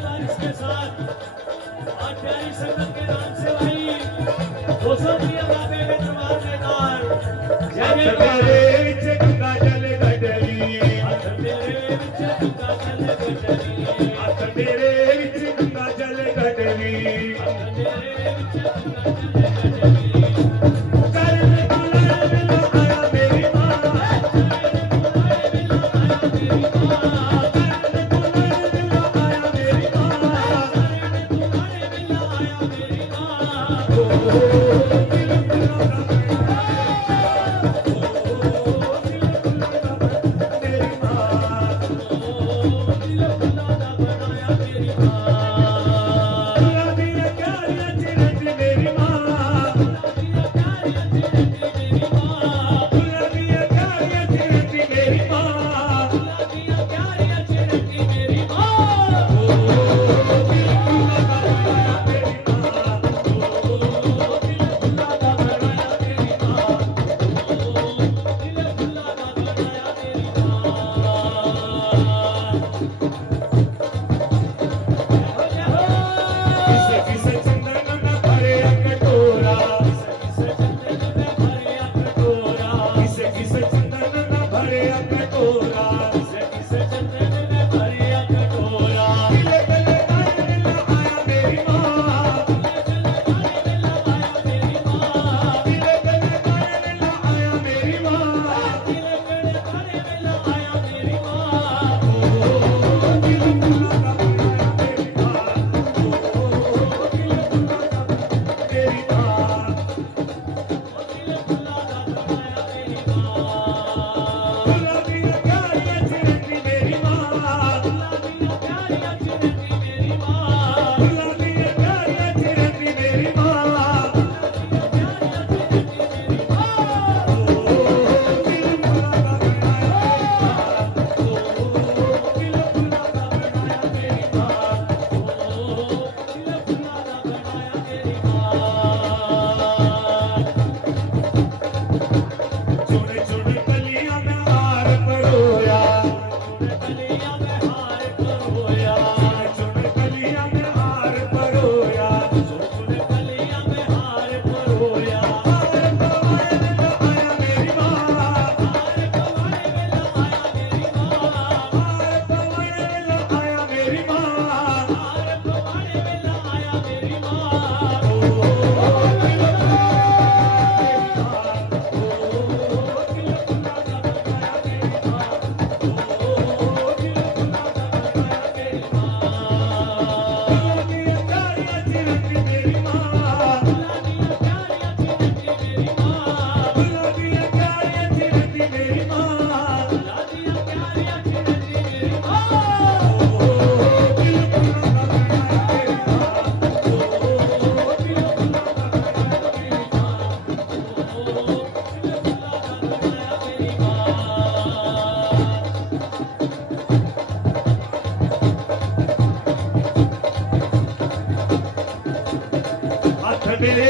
जोरदार इसके साथ और प्यारी संगत के नाम से भाई 200 रुपया बाबे के दरबार मैदान जय जय तेरे विच गंगा जल गडली हाथ तेरे विच गंगा जल गडली हाथ तेरे विच गंगा जल गडली हाथ तेरे विच गंगा जल गडली चरण बुलाए मिलो आया मेरी मां चरण बुलाए मिलो आया मेरी मां चरण बुलाए मिलो आया मेरी मां चरण बुलाए मिलो आया मेरी मां ओ दिल बुलाना मेरी मां दिल बुलाना बनाया मेरी मां बुला दिया प्यारियां चिरंजी मेरी मां दिया प्यारी मेरी मां बुला दिया प्यारियां चिरंजी मेरी मां दिया प्यारी चिरंजी मेरी मां दिल बुलाना मेरी मां दिल बुलाना बनाया मेरी मां दिल बुलाना बनाया मेरी किसे किसे चंदन न भरे कटोरा किसे किसे चंदन न भरे कटोरा गले गले गाए मिला आया मेरी मां गले गले गाए मिला आया मेरी मां ओ दिल बुलाना मेरी मां ओ दिल बुलाना मेरी मां बुला दिया प्यारियां चिरंजी मेरी मां बुला दिया प्यारियां चिरंजी मेरी मां चुन चुन कलियां में हार परोया चुन कलियां में हार परोया हार पवाए मिलो आया मेरी मां हार पवाए मिलो आया मेरी मां ओ दिल बुला दिया प्यारियां चिरंजी मेरी मां बुला दिया प्यारियां चिरंजी मेरी मां ओ दिल बुलाना मेरी मां हाथ मेरे